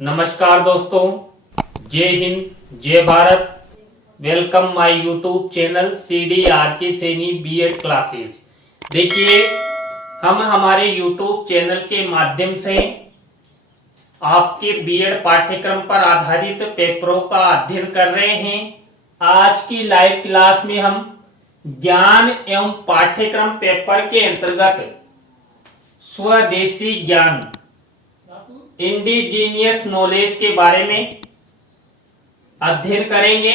नमस्कार दोस्तों, जय हिंद जय Bharat. Welcome my YouTube channel CDRK Saini BEd classes. देखिए, हम हमारे यूट्यूब चैनल के माध्यम से आपके बीएड पाठ्यक्रम पर आधारित पेपरों का अध्ययन कर रहे हैं। आज की लाइव क्लास में हम ज्ञान एवं पाठ्यक्रम पेपर के अंतर्गत स्वदेशी ज्ञान इंडिजीनियस नॉलेज के बारे में अध्ययन करेंगे।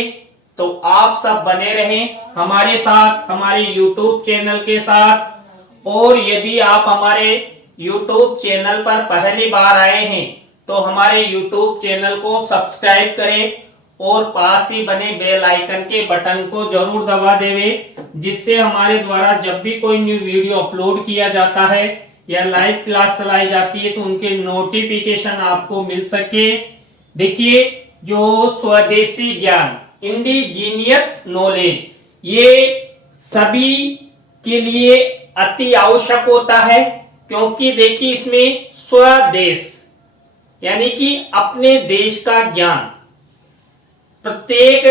तो आप सब बने रहें हमारे साथ, हमारे YouTube चैनल के साथ। और यदि आप हमारे YouTube चैनल पर पहली बार आए हैं तो हमारे YouTube चैनल को सब्सक्राइब करें और पास ही बने बेल आइकन के बटन को जरूर दबा देवें, जिससे हमारे द्वारा जब भी कोई न्यू वीडियो अपलोड किया जाता है या लाइव क्लास चलाई जाती है तो उनके नोटिफिकेशन आपको मिल सके। देखिए, जो स्वदेशी ज्ञान इंडिजीनियस नॉलेज, ये सभी के लिए अति आवश्यक होता है, क्योंकि देखिए इसमें स्वदेश यानी कि अपने देश का ज्ञान, प्रत्येक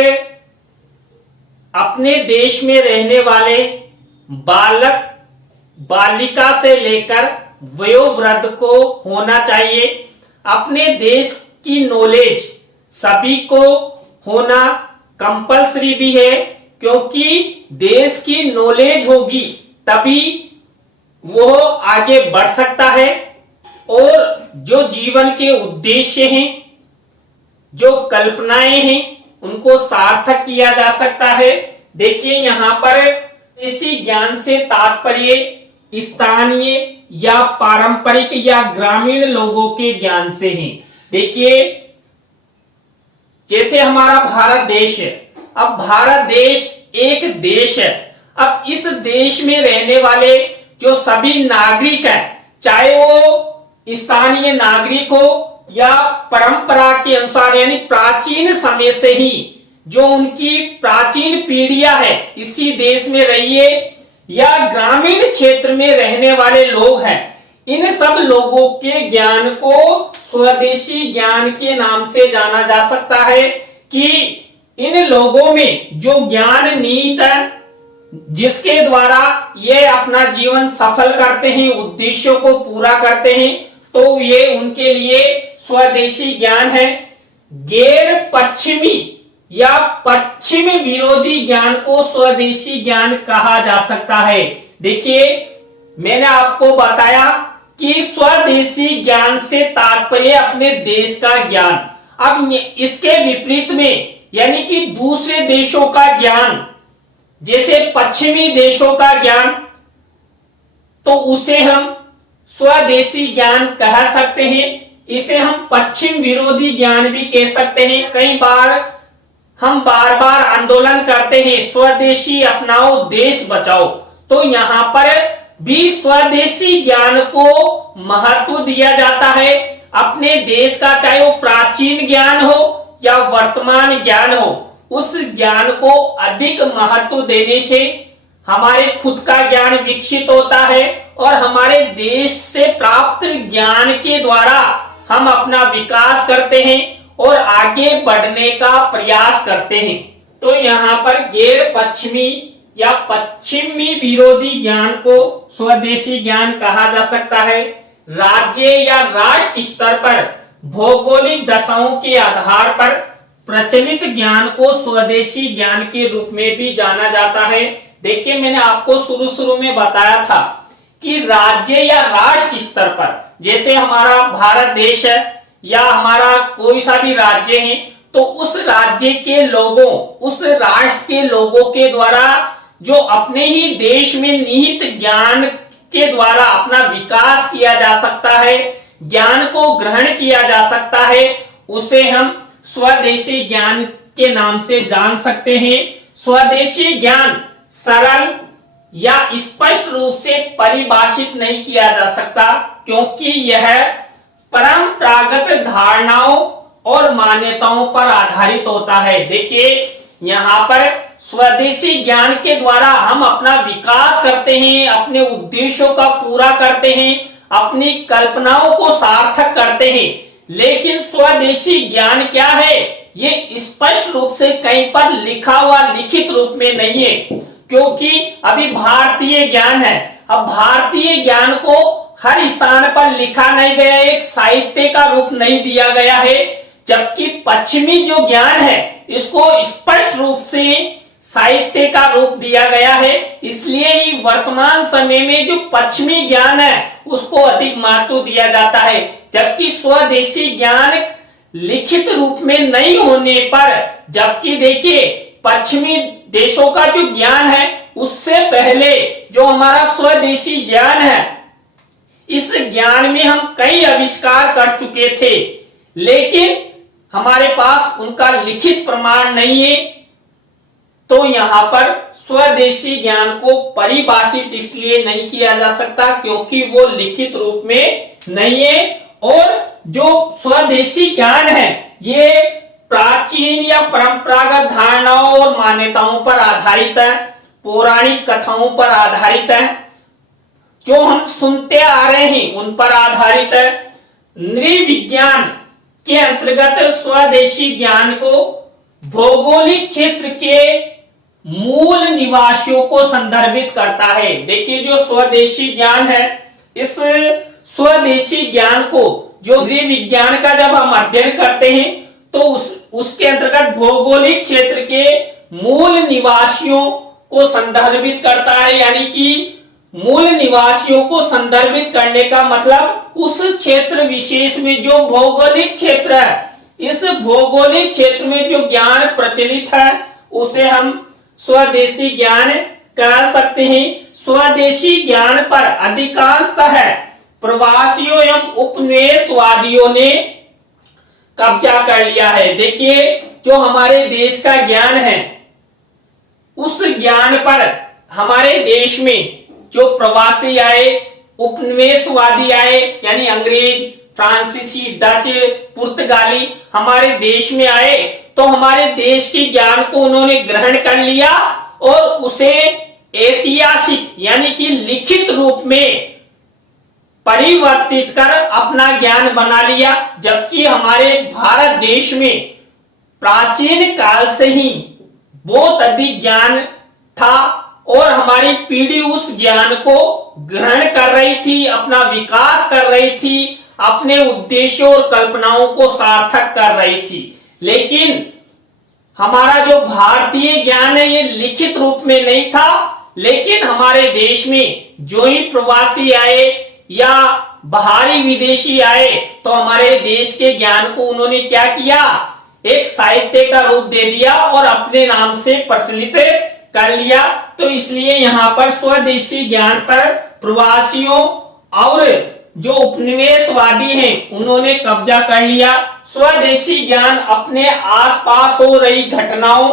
अपने देश में रहने वाले बालक बालिका से लेकर वयोवृद्ध को होना चाहिए। अपने देश की नॉलेज सभी को होना कंपलसरी भी है, क्योंकि देश की नॉलेज होगी तभी वो आगे बढ़ सकता है और जो जीवन के उद्देश्य हैं, जो कल्पनाएं हैं, उनको सार्थक किया जा सकता है। देखिए, यहाँ पर इसी ज्ञान से तात्पर्य स्थानीय या पारंपरिक या ग्रामीण लोगों के ज्ञान से है। देखिए, जैसे हमारा भारत देश है, अब भारत देश एक देश है। अब इस देश में रहने वाले जो सभी नागरिक हैं, चाहे वो स्थानीय नागरिक हो या परंपरा के अनुसार यानी प्राचीन समय से ही जो उनकी प्राचीन पीढ़ियां है इसी देश में रही है, या ग्रामीण क्षेत्र में रहने वाले लोग हैं, इन सब लोगों के ज्ञान को स्वदेशी ज्ञान के नाम से जाना जा सकता है। कि इन लोगों में जो ज्ञान नीत है, जिसके द्वारा ये अपना जीवन सफल करते हैं, उद्देश्यों को पूरा करते हैं, तो ये उनके लिए स्वदेशी ज्ञान है। गैर पश्चिमी या पश्चिम विरोधी ज्ञान को स्वदेशी ज्ञान कहा जा सकता है। देखिए, मैंने आपको बताया कि स्वदेशी ज्ञान से तात्पर्य अपने देश का ज्ञान। अब इसके विपरीत में यानी कि दूसरे देशों का ज्ञान, जैसे पश्चिमी देशों का ज्ञान, तो उसे हम स्वदेशी ज्ञान कह सकते हैं। इसे हम पश्चिम विरोधी ज्ञान भी कह सकते हैं। कई बार हम बार बार आंदोलन करते हैं, स्वदेशी अपनाओ देश बचाओ, तो यहाँ पर भी स्वदेशी ज्ञान को महत्व दिया जाता है। अपने देश का, चाहे वो प्राचीन ज्ञान हो या वर्तमान ज्ञान हो, उस ज्ञान को अधिक महत्व देने से हमारे खुद का ज्ञान विकसित होता है और हमारे देश से प्राप्त ज्ञान के द्वारा हम अपना विकास करते हैं और आगे बढ़ने का प्रयास करते हैं। तो यहाँ पर गैर पश्चिमी या पश्चिमी विरोधी ज्ञान को स्वदेशी ज्ञान कहा जा सकता है। राज्य या राष्ट्र स्तर पर भौगोलिक दशाओं के आधार पर प्रचलित ज्ञान को स्वदेशी ज्ञान के रूप में भी जाना जाता है। देखिए, मैंने आपको शुरू में बताया था कि राज्य या राष्ट्र स्तर पर, जैसे हमारा भारत देश है या हमारा कोई सा भी राज्य है, तो उस राज्य के लोगों, उस राष्ट्र के लोगों के द्वारा जो अपने ही देश में निहित ज्ञान के द्वारा अपना विकास किया जा सकता है, ज्ञान को ग्रहण किया जा सकता है, उसे हम स्वदेशी ज्ञान के नाम से जान सकते हैं। स्वदेशी ज्ञान सरल या स्पष्ट रूप से परिभाषित नहीं किया जा सकता, क्योंकि यह परंपरागत धारणाओं और मान्यताओं पर आधारित होता है। देखिए, यहाँ पर स्वदेशी ज्ञान के द्वारा हम अपना विकास करते हैं, अपने उद्देश्यों का पूरा करते हैं, अपनी कल्पनाओं को सार्थक करते हैं। लेकिन स्वदेशी ज्ञान क्या है ये स्पष्ट रूप से कहीं पर लिखा हुआ लिखित रूप में नहीं है, क्योंकि अभी भारतीय ज्ञान है। अब भारतीय ज्ञान को हर स्थान पर लिखा नहीं गया, एक साहित्य का रूप नहीं दिया गया है, जबकि पश्चिमी जो ज्ञान है इसको स्पष्ट रूप से साहित्य का रूप दिया गया है। इसलिए वर्तमान समय में जो पश्चिमी ज्ञान है उसको अधिक महत्व दिया जाता है, जबकि स्वदेशी ज्ञान लिखित रूप में नहीं होने पर, जबकि देखिए पश्चिमी देशों का जो ज्ञान है उससे पहले जो हमारा स्वदेशी ज्ञान है, इस ज्ञान में हम कई आविष्कार कर चुके थे, लेकिन हमारे पास उनका लिखित प्रमाण नहीं है। तो यहां पर स्वदेशी ज्ञान को परिभाषित इसलिए नहीं किया जा सकता क्योंकि वो लिखित रूप में नहीं है। और जो स्वदेशी ज्ञान है ये प्राचीन या परंपरागत धारणाओं और मान्यताओं पर आधारित है, पौराणिक कथाओं पर आधारित है, जो हम सुनते आ रहे हैं उन पर आधारित है। नृविज्ञान के अंतर्गत स्वदेशी ज्ञान को भौगोलिक क्षेत्र के मूल निवासियों को संदर्भित करता है। देखिए जो स्वदेशी ज्ञान है, इस स्वदेशी ज्ञान को जो नृविज्ञान का जब हम अध्ययन करते हैं तो उसके अंतर्गत भौगोलिक क्षेत्र के मूल निवासियों को संदर्भित करता है। यानी कि मूल निवासियों को संदर्भित करने का मतलब उस क्षेत्र विशेष में जो भौगोलिक क्षेत्र है, इस भौगोलिक क्षेत्र में जो ज्ञान प्रचलित है उसे हम स्वदेशी ज्ञान कह सकते हैं। स्वदेशी ज्ञान पर अधिकांशतः प्रवासियों एवं उपनिवेशवादियों ने कब्जा कर लिया है। देखिए जो हमारे देश का ज्ञान है उस ज्ञान पर हमारे देश में जो प्रवासी आए, उपनिवेशवादी आए, यानी अंग्रेज, फ्रांसीसी, डच, पुर्तगाली हमारे देश में आए, तो हमारे देश के ज्ञान को उन्होंने ग्रहण कर लिया और उसे ऐतिहासिक यानी कि लिखित रूप में परिवर्तित कर अपना ज्ञान बना लिया। जबकि हमारे भारत देश में प्राचीन काल से ही बहुत अधिक ज्ञान था और हमारी पीढ़ी उस ज्ञान को ग्रहण कर रही थी, अपना विकास कर रही थी, अपने उद्देश्यों और कल्पनाओं को सार्थक कर रही थी। लेकिन हमारा जो भारतीय ज्ञान है ये लिखित रूप में नहीं था, लेकिन हमारे देश में जो ही प्रवासी आए या बाहरी विदेशी आए तो हमारे देश के ज्ञान को उन्होंने क्या किया, एक साहित्य का रूप दे दिया और अपने नाम से प्रचलित कर लिया। तो इसलिए यहाँ पर स्वदेशी ज्ञान पर प्रवासियों और जो उपनिवेशवादी हैं उन्होंने कब्जा कर लिया। स्वदेशी ज्ञान अपने आसपास हो रही घटनाओं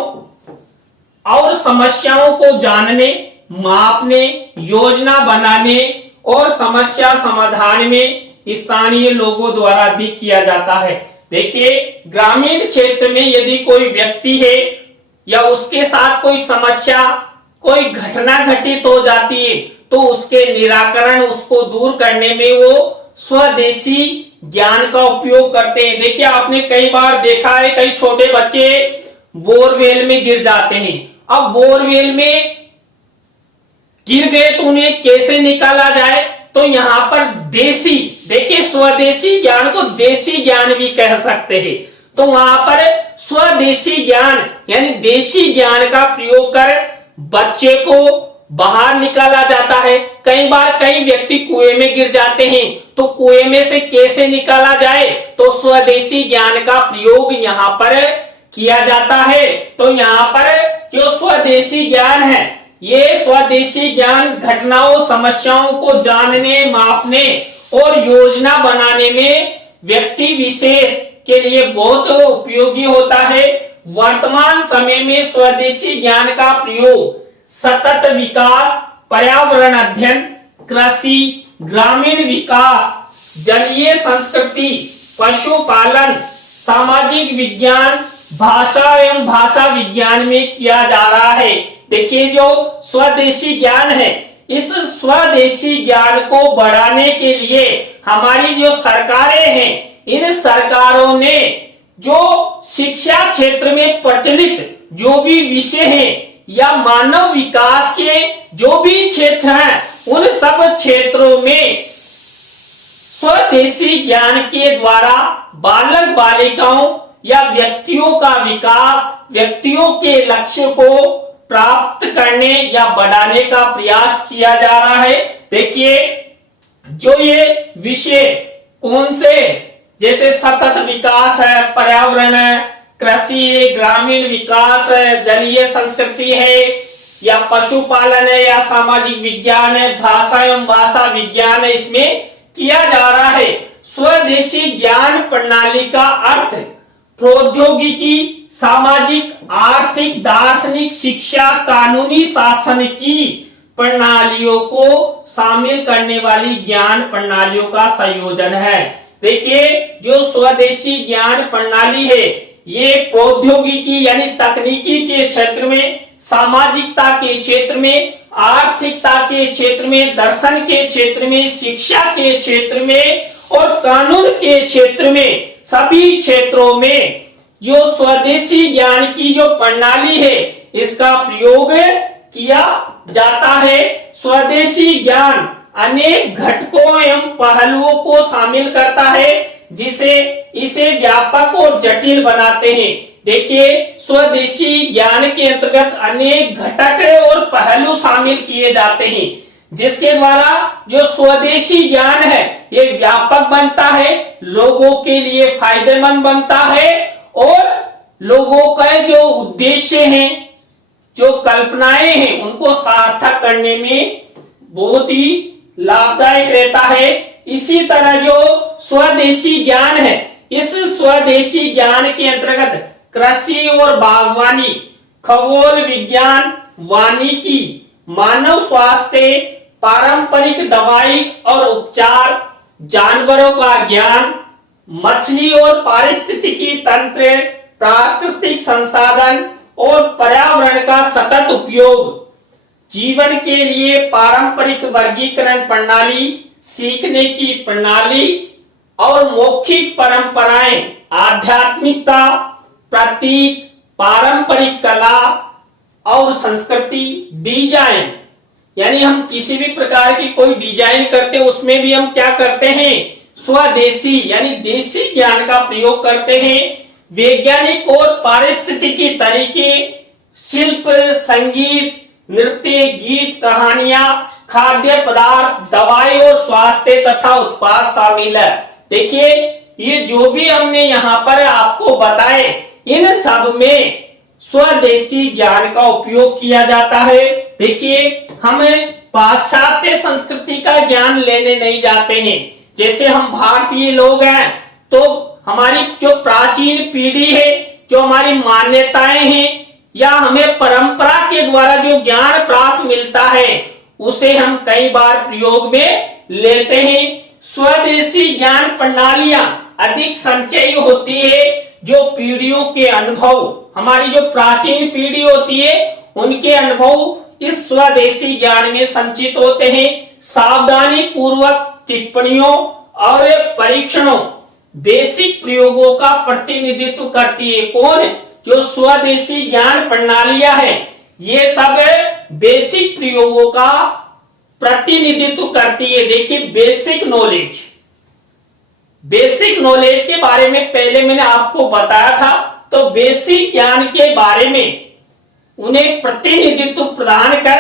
और समस्याओं को जानने, मापने, योजना बनाने और समस्या समाधान में स्थानीय लोगों द्वारा अधिक किया जाता है। देखिए ग्रामीण क्षेत्र में यदि कोई व्यक्ति है या उसके साथ कोई समस्या, कोई घटना घटित हो जाती है तो उसके निराकरण, उसको दूर करने में वो स्वदेशी ज्ञान का उपयोग करते हैं। देखिए आपने कई बार देखा है कई छोटे बच्चे बोरवेल में गिर जाते हैं। अब बोरवेल में गिर गए तो उन्हें कैसे निकाला जाए, तो यहाँ पर देसी, देखिए स्वदेशी ज्ञान को देसी ज्ञान भी कह सकते हैं। तो वहां पर स्वदेशी ज्ञान यानी देशी ज्ञान का प्रयोग कर बच्चे को बाहर निकाला जाता है। कई बार कई व्यक्ति कुएं में गिर जाते हैं तो कुएं में से कैसे निकाला जाए, तो स्वदेशी ज्ञान का प्रयोग यहाँ पर किया जाता है। तो यहाँ पर जो स्वदेशी ज्ञान है ये स्वदेशी ज्ञान घटनाओं, समस्याओं को जानने, मापने और योजना बनाने में व्यक्ति विशेष के लिए बहुत उपयोगी होता है। वर्तमान समय में स्वदेशी ज्ञान का प्रयोग सतत विकास, पर्यावरण अध्ययन, कृषि, ग्रामीण विकास, जलीय संस्कृति, पशुपालन, सामाजिक विज्ञान, भाषा एवं भाषा विज्ञान में किया जा रहा है। देखिए जो स्वदेशी ज्ञान है, इस स्वदेशी ज्ञान को बढ़ाने के लिए हमारी जो सरकारें हैं इन सरकारों ने जो शिक्षा क्षेत्र में प्रचलित जो भी विषय हैं या मानव विकास के जो भी क्षेत्र हैं, उन सब क्षेत्रों में स्वदेशी ज्ञान के द्वारा बालक बालिकाओं या व्यक्तियों का विकास, व्यक्तियों के लक्ष्य को प्राप्त करने या बढ़ाने का प्रयास किया जा रहा है। देखिए, जो ये विषय कौन से, जैसे सतत विकास है, पर्यावरण है, कृषि, ग्रामीण विकास है, जलीय संस्कृति है, या पशुपालन है, या सामाजिक विज्ञान है, भाषा एवं भाषा विज्ञान है, इसमें किया जा रहा है। स्वदेशी ज्ञान प्रणाली का अर्थ प्रौद्योगिकी, सामाजिक, आर्थिक, दार्शनिक, शिक्षा, कानूनी शासन की प्रणालियों को शामिल करने वाली ज्ञान प्रणालियों का संयोजन है। देखिए, जो स्वदेशी ज्ञान प्रणाली है, ये प्रौद्योगिकी यानी तकनीकी के क्षेत्र में, सामाजिकता के क्षेत्र में, आर्थिकता के क्षेत्र में, दर्शन के क्षेत्र में, शिक्षा के क्षेत्र में और कानून के क्षेत्र में, सभी क्षेत्रों में जो स्वदेशी ज्ञान की जो प्रणाली है, इसका प्रयोग किया जाता है। स्वदेशी ज्ञान अनेक घटकों एवं पहलुओं को शामिल करता है, जिसे इसे व्यापक और जटिल बनाते हैं। देखिए, स्वदेशी ज्ञान के अंतर्गत अनेक घटक और पहलू शामिल किए जाते हैं, जिसके द्वारा जो स्वदेशी ज्ञान है ये व्यापक बनता है, लोगों के लिए फायदेमंद बनता है और लोगों का जो उद्देश्य हैं, जो कल्पनाएं हैं, उनको सार्थक करने में बहुत ही लाभदायक रहता है। इसी तरह जो स्वदेशी ज्ञान है, इस स्वदेशी ज्ञान के अंतर्गत कृषि और बागवानी, खगोल विज्ञान, वानिकी, मानव स्वास्थ्य, पारंपरिक दवाई और उपचार, जानवरों का ज्ञान, मछली और पारिस्थितिकी तंत्र, प्राकृतिक संसाधन और पर्यावरण का सतत उपयोग, जीवन के लिए पारंपरिक वर्गीकरण प्रणाली, सीखने की प्रणाली और मौखिक परंपराएं, आध्यात्मिकता, प्रतीक, पारंपरिक कला और संस्कृति, डिजाइन, यानी हम किसी भी प्रकार की कोई डिजाइन करते उसमें भी हम क्या करते हैं, स्वदेशी यानी देसी ज्ञान का प्रयोग करते हैं। वैज्ञानिक और पारिस्थितिकी तरीके, शिल्प, संगीत, नृत्य, गीत, कहानियां, खाद्य पदार्थ, दवाई और स्वास्थ्य तथा उत्पाद शामिल है। देखिए, ये जो भी हमने यहाँ पर आपको बताए, इन सब में स्वदेशी ज्ञान का उपयोग किया जाता है। देखिए, हम पाश्चात्य संस्कृति का ज्ञान लेने नहीं जाते हैं। जैसे हम भारतीय लोग हैं, तो हमारी जो प्राचीन पीढ़ी है, जो हमारी मान्यताएं हैं, या हमें परंपरा के द्वारा जो ज्ञान प्राप्त मिलता है, उसे हम कई बार प्रयोग में लेते हैं। स्वदेशी ज्ञान प्रणालियां अधिक संचयी होती है, जो पीढ़ियों के अनुभव, हमारी जो प्राचीन पीढ़ी होती है, उनके अनुभव इस स्वदेशी ज्ञान में संचित होते हैं। सावधानी पूर्वक टिप्पणियों और परीक्षणों, बेसिक प्रयोगों का प्रतिनिधित्व करती है। कौन? जो स्वदेशी ज्ञान प्रणालियां हैं, ये सब बेसिक प्रयोगों का प्रतिनिधित्व करती है। देखिए, बेसिक नॉलेज के बारे में पहले मैंने आपको बताया था। तो बेसिक ज्ञान के बारे में उन्हें प्रतिनिधित्व प्रदान कर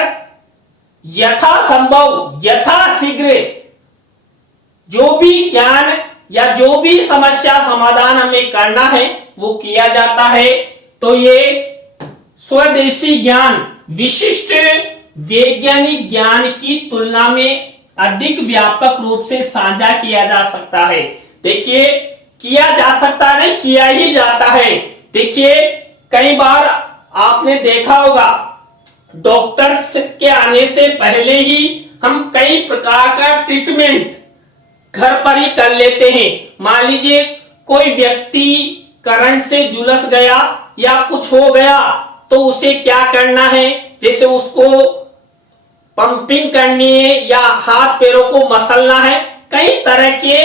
यथासंभव, यथाशीघ्र जो भी ज्ञान या जो भी समस्या समाधान हमें करना है, वो किया जाता है। तो ये स्वदेशी ज्ञान विशिष्ट वैज्ञानिक ज्ञान की तुलना में अधिक व्यापक रूप से साझा किया जा सकता है। देखिए, किया जा सकता नहीं, किया ही जाता है। देखिए, कई बार आपने देखा होगा, डॉक्टर्स के आने से पहले ही हम कई प्रकार का ट्रीटमेंट घर पर ही कर लेते हैं। मान लीजिए कोई व्यक्ति करंट से झुलस गया या कुछ हो गया, तो उसे क्या करना है, जैसे उसको पंपिंग करनी है या हाथ पैरों को मसलना है, कई तरह के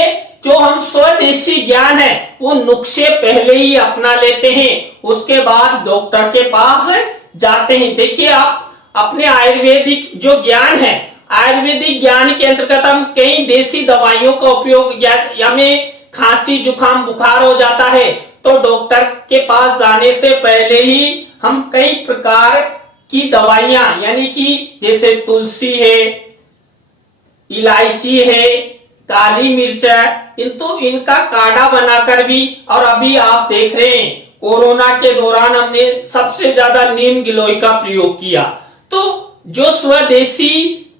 जो हम स्वदेशी ज्ञान है वो नुस्खे पहले ही अपना लेते हैं, उसके बाद डॉक्टर के पास जाते हैं। देखिए आप अपने आयुर्वेदिक जो ज्ञान है, आयुर्वेदिक ज्ञान के अंतर्गत हम कई देसी दवाइयों का उपयोग, या में खांसी जुकाम बुखार हो जाता है तो डॉक्टर के पास जाने से पहले ही हम कई प्रकार की दवाइयां, यानी कि जैसे तुलसी है, इलायची है, काली मिर्च है, इनका काढ़ा बनाकर भी, और अभी आप देख रहे हैं कोरोना के दौरान हमने सबसे ज्यादा नीम गिलोय का प्रयोग किया। तो जो स्वदेशी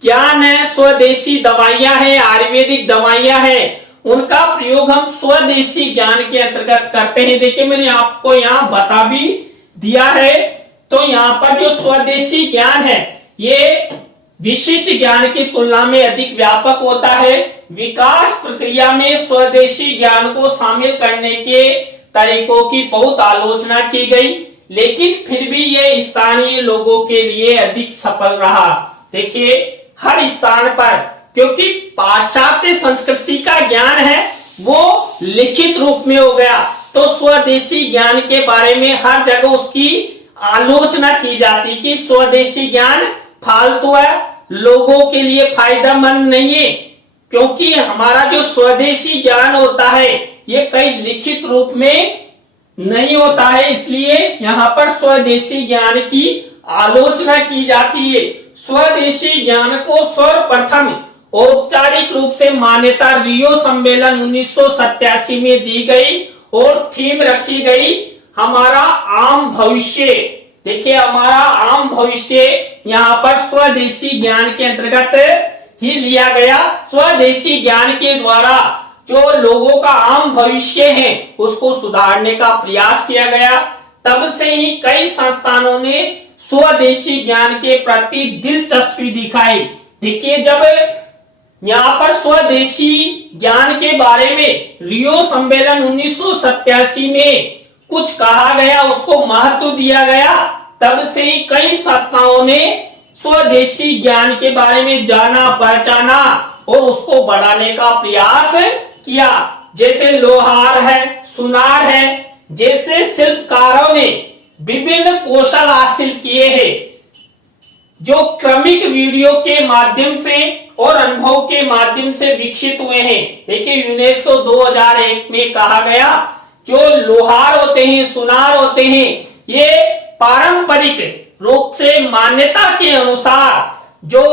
ज्ञान है, स्वदेशी दवाइयां हैं, आयुर्वेदिक दवाइयां हैं, उनका प्रयोग हम स्वदेशी ज्ञान के अंतर्गत करते हैं। देखिए मैंने आपको यहाँ बता भी दिया है। तो यहाँ पर जो स्वदेशी ज्ञान है ये विशिष्ट ज्ञान की तुलना में अधिक व्यापक होता है। विकास प्रक्रिया में स्वदेशी ज्ञान को शामिल करने के तरीकों की बहुत आलोचना की गई, लेकिन फिर भी ये स्थानीय लोगों के लिए अधिक सफल रहा। देखिए हर स्थान पर, क्योंकि पाश्चात्य संस्कृति का ज्ञान है वो लिखित रूप में हो गया, तो स्वदेशी ज्ञान के बारे में हर जगह उसकी आलोचना की जाती कि स्वदेशी ज्ञान फालतू है, लोगों के लिए फायदेमंद नहीं है। क्योंकि हमारा जो स्वदेशी ज्ञान होता है ये कई लिखित रूप में नहीं होता है, इसलिए यहाँ पर स्वदेशी ज्ञान की आलोचना की जाती है। स्वदेशी ज्ञान को सर्वप्रथम औपचारिक रूप से मान्यता रियो सम्मेलन 1987 में दी गई और थीम रखी गई हमारा आम भविष्य। देखिए हमारा आम भविष्य यहाँ पर स्वदेशी ज्ञान के अंतर्गत ही लिया गया। स्वदेशी ज्ञान के द्वारा जो लोगों का आम भविष्य है उसको सुधारने का प्रयास किया गया। तब से ही कई संस्थानों ने स्वदेशी ज्ञान के प्रति दिलचस्पी दिखाई। देखिए जब यहाँ पर स्वदेशी ज्ञान के बारे में रियो सम्मेलन 1987 में कुछ कहा गया, उसको महत्व दिया गया, तब से ही कई संस्थाओं ने स्वदेशी ज्ञान के बारे में जाना, पहचाना और उसको बढ़ाने का प्रयास किया। जैसे लोहार है, सुनार है, जैसे शिल्पकारों ने विभिन्न कौशल हासिल किए हैं जो क्रमिक वीडियो के माध्यम से और अनुभव के माध्यम से विकसित हुए हैं। देखिए यूनेस्को 2001 में कहा गया जो लोहार होते हैं, सुनार होते हैं, ये पारंपरिक रूप से मान्यता के अनुसार जो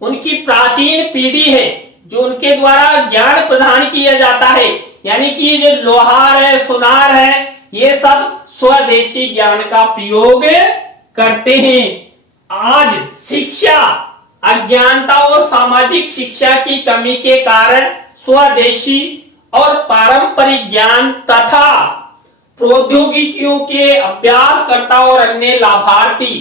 उनकी प्राचीन पीढ़ी है, जो उनके द्वारा ज्ञान प्रदान किया जाता है, यानी कि जो लोहार है, सुनार है, ये सब स्वदेशी ज्ञान का प्रयोग करते हैं। आज शिक्षा, अज्ञानता और सामाजिक शिक्षा की कमी के कारण स्वदेशी और पारंपरिक ज्ञान तथा प्रौद्योगिकियों के अभ्यासकर्ता और अन्य लाभार्थी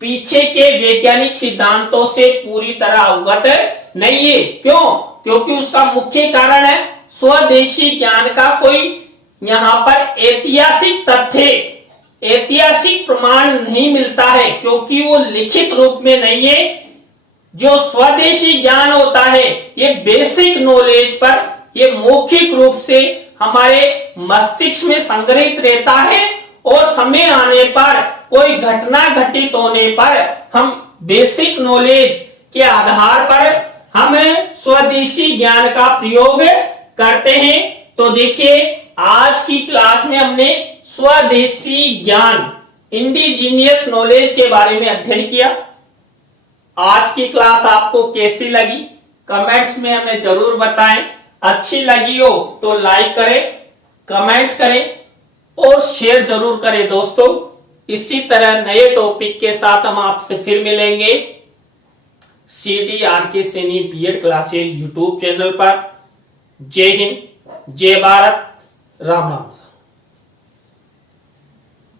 पीछे के वैज्ञानिक सिद्धांतों से पूरी तरह अवगत नहीं है। क्यों? क्योंकि उसका मुख्य कारण है स्वदेशी ज्ञान का कोई यहाँ पर ऐतिहासिक तथ्य, ऐतिहासिक प्रमाण नहीं मिलता है, क्योंकि वो लिखित रूप में नहीं है। जो स्वदेशी ज्ञान होता है ये बेसिक नॉलेज पर, ये मौखिक रूप से हमारे मस्तिष्क में संग्रहित रहता है और समय आने पर, कोई घटना घटित होने पर हम बेसिक नॉलेज के आधार पर हम स्वदेशी ज्ञान का प्रयोग करते हैं। तो देखिए आज की क्लास में हमने स्वदेशी ज्ञान, इंडिजीनियस नॉलेज के बारे में अध्ययन किया। आज की क्लास आपको कैसी लगी कमेंट्स में हमें जरूर बताएं। अच्छी लगी हो तो लाइक करें, कमेंट्स करें और शेयर जरूर करें दोस्तों। इसी तरह नए टॉपिक के साथ हम आपसे फिर मिलेंगे CDRK Saini BEd classes YouTube channel पर। जय हिंद, जय भारत, राम राम।